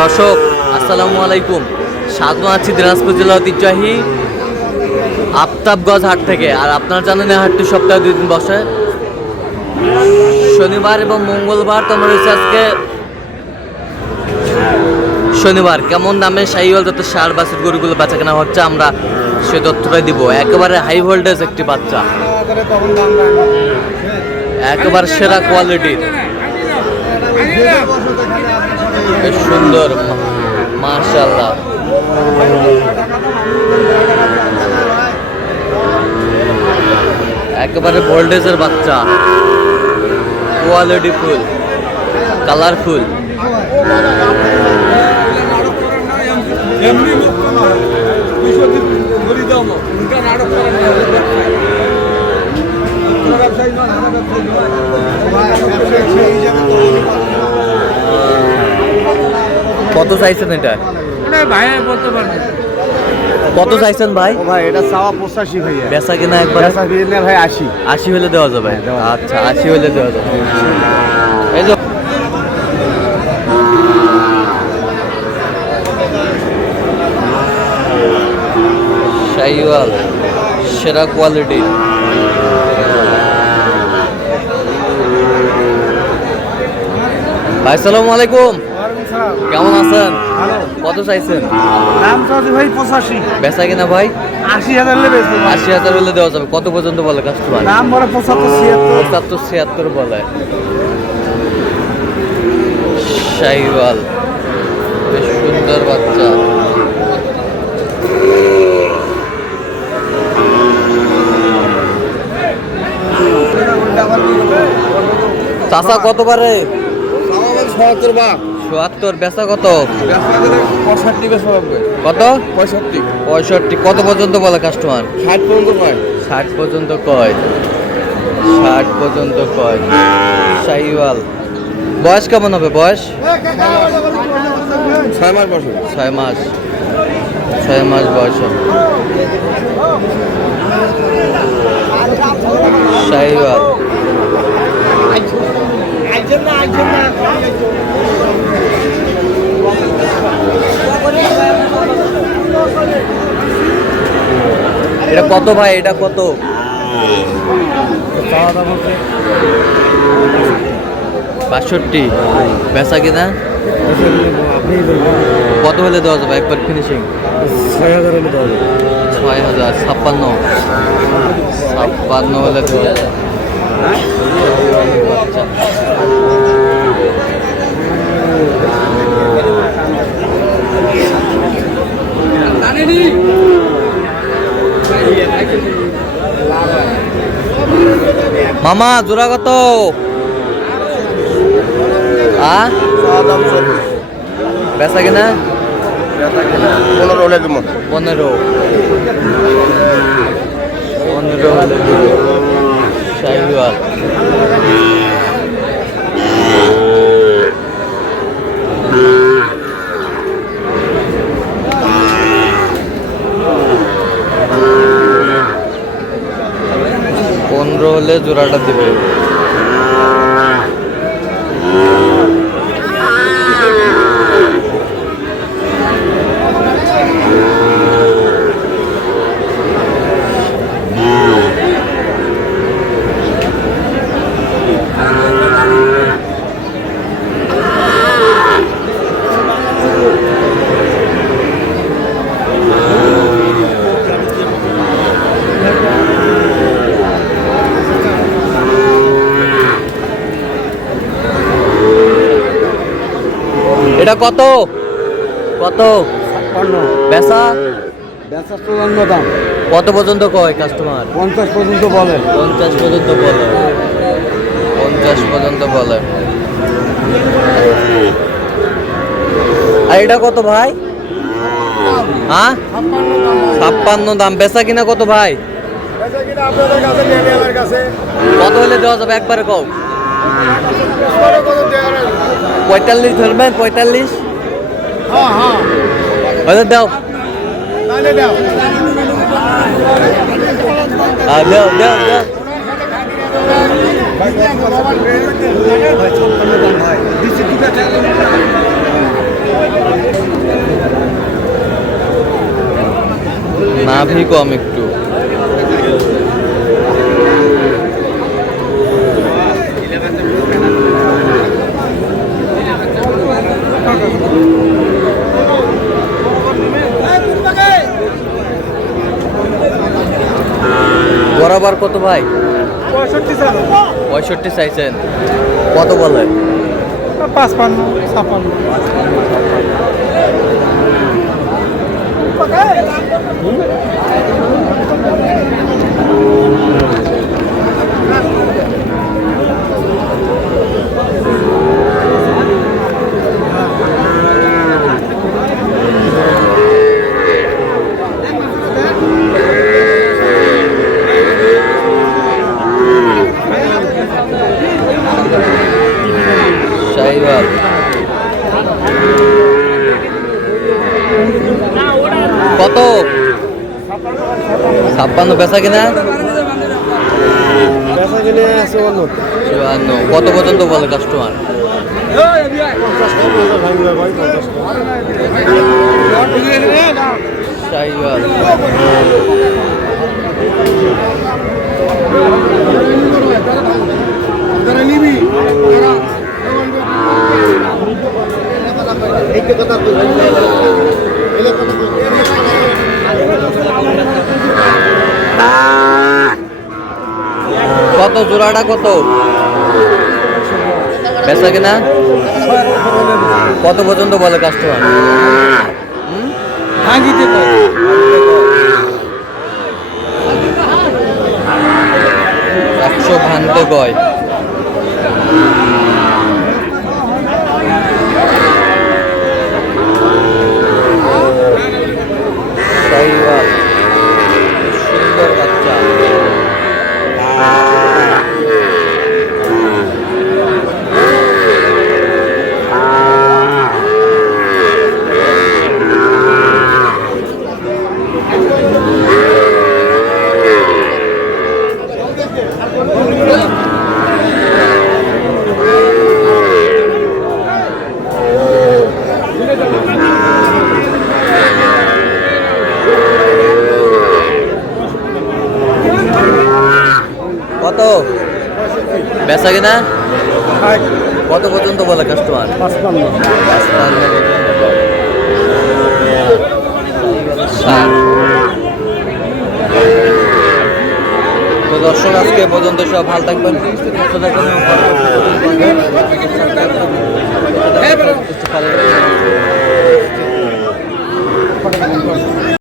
দর্শক আসসালামু আলাইকুম, স্বাগত আছি দিনাজপুর জেলা ঐতিহ্যবাহী আফতাবগঞ্জ হাট থেকে। আর আপনারা জানেন এই হাটটি সপ্তাহে 2 দিন বসে, শনিবার এবং মঙ্গলবার। তোমরা রয়েছে আজকে শনিবার। কেমন দামে শাহিওয়াল যত ষাঁড় বাছুর গরুগুলো বেচা কেনা হচ্ছে আমরা সে তথ্যটাই দিব। একেবারে হাই ভোল্টেজ একটি বাচ্চা, একেবারে সেরা কোয়ালিটির, বেশ সুন্দর, মাশাআল্লাহ। একেবারে ভোল্টেজের বাচ্চা, কোয়ালিটি ফুল, কালারফুল। কত চাইছেন এটা? ভাই বলতে পারবে কত চাইছেন ভাই? ভাই এটা চাওয়া 85 ভাইয়া, বেচা কিনা একবার বেচা কিনা ভাই 80 80 হলে দেওয়া যাবে। আচ্ছা, 80 হলে দেওয়া যাবে। এই যে শাহিওয়াল সেরা কোয়ালিটি। ভাই সালামু আলাইকুম, কেমন আছেন? কত চাইছেন? দাম চাচ্ছি ভাই 85, বেচা কিনা ভাই 80,000 হলে বেচবো। 80,000 হলে দেওয়া যাবে। কত পর্যন্ত বলে কাস্টমার? দাম বলে 75, 76। 76 বলে। শাহিওয়াল বেশ সুন্দর বাচ্চা। চাচা কত পারে? 76 বা ৭৭। বেচা কত? 65 বেচবো লাগবে। কত? 65 65। কত পর্যন্ত বলে কাস্টমার? 60 পর্যন্ত পায়। 60 পর্যন্ত কয়, 60 পর্যন্ত কয়। শাহিওয়াল বয়স কেমন হবে? বয়স 6 মাস বয়স। 6 মাস, 6 মাস বয়স হবে। শাহিওয়াল এটা কত ভাই? এটা কত? 65। বেচা কিনা কত হলে দেওয়া যাবে একবার ফিনিশিং? 6000 হলে দেওয়া যাবে। 6000। 56 হলে দেওয়া যাবে। আচ্ছা, মামা জোড়া কত? বেচা কিনা 15 হলে দেবো। 15 হলে দেবো। শাহিওয়াল হলে জোড়াটা দিবে। এটা কত? কত? 56। বেচা বেচা 54 দাম। কত পর্যন্ত কয় কাস্টমার? 50 পর্যন্ত বলে। 50 পর্যন্ত বলে। 50 পর্যন্ত বলে। আর এটা কত ভাই? হ্যাঁ 56 দাম। বেচা কিনা কত ভাই? বেচা কিনা আপনাদের কাছে নেবে, আমার কাছে কত হলে দেওয়া যাবে একবারে কও? 45 ধরবেন? 45? হ্যাঁ হ্যাঁ দাও। তাহলে দাও। দাও দাও দাও। ভাই নাভি কম একটু। বরাবর কত ভাই? 65 চাইছেন, কত বলে? 55 শাহিওয়াল। কত? 56 বেচা কিনা? বেচা কিনে আছে 54। কত পর্যন্ত বলে কাস্টমার? শাহিওয়াল। কত জোড়াটা কত? বেচা কিনা? কত পর্যন্ত বলে কাস্টমার? 100 ভাঙতে কয়। শাহিওয়াল, সুন্দর বাচ্চা। কত বেচা কিনা? কত পর্যন্ত বলে কাস্টমার? 55 তো দর্শক আজকে পর্যন্ত সব ভালো থাকবেন, সুস্থ থাকবেন।